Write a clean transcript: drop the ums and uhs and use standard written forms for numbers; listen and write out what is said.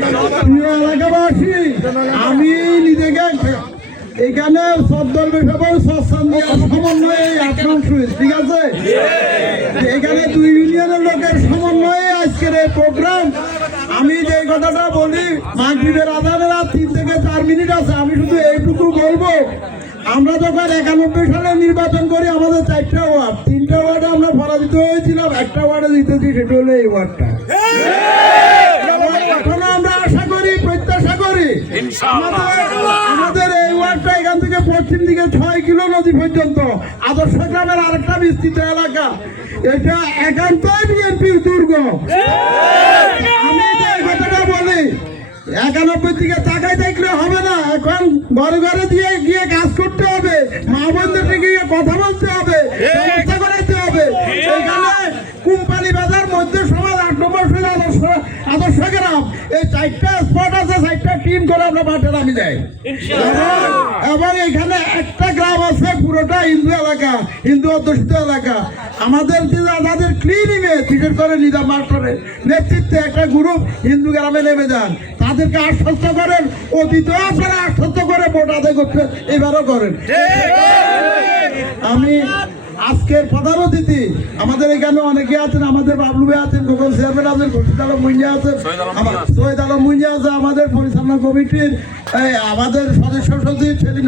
প্রিয় এলাকাবাসী, আমি নিজেকে এখানে সদ্দল বেসরকারি সমন্বয়ে আক্রমণ শুরু, ঠিক আছে? এখানে দুই ইউনিয়নের লোকের সমন্বয়ে আজকের এই প্রোগ্রাম। আমি যে কথাটা বলি, মাগরিবের আজানের আর 3 থেকে 4 মিনিট আছে। আমি শুধু এইটুকু বলবো, আমরা যখন 91 সালে নির্বাচন করি, আমাদের 4টা ওয়ার্ড, 3টা ওয়ার্ডে আমরা পরাজিত হয়েছিলাম, একটা ওয়ার্ডে জিতেছি, সেটা হলো এই ওয়ার্ডটা। এখনো আমরা আশা করি, প্রত্যাশা করি, আমাদের এই ওয়ার্ডটা এখান থেকে পশ্চিম দিকে 6 কিলো নদী পর্যন্ত আদর্শ গ্রামের আরেকটা বিস্তৃত এলাকা। এটা একান্তই বিএনপির দুর্গ। আমি যে কথাটা বলি, 91 দিকে তাকাই থাকলে হবে না, এখন ঘরে ঘরে দিয়ে গিয়ে কাজ করতে হবে, মা বোনদেরকে গিয়ে কথা বলতে হবে, ব্যবস্থা করাতে হবে। এখানে কোম্পানি বাজার, মধ্য সমাজ, 8 নম্বর আদর্শ গ্রাম, এই 4টা স্পট আছে, 4টা টিম করে আমরা মাঠে নামি যাই। এবং এখানে একটা গ্রাম আছে পুরোটা হিন্দু এলাকা, হিন্দু অধ্যুষিত এলাকা। আমাদের যাদের ক্লিনিংয়ে, বিশেষ করে নিজাম মাস্টারের নেতৃত্বে একটা গ্রুপ হিন্দু গ্রামে নেমে যান, তাদেরকে আশ্বস্ত করেন, অতীতেও আপনারা আশ্বস্ত করে ভোট আদায় করতে এবারও করেন। আমি আজকের প্রধান অতিথি, আমাদের এখানে অনেকে আছেন, আমাদের বাবলু ভাই আছেন, গোকুল চেয়ারম্যান আছেন, খোরশেদ আলম মুঞ্জা আছেন, সৈয়দ আলম মুঞ্জা আছে, আমাদের পরিচালনা কমিটির আমাদের সদস্য সচিব সেলিম।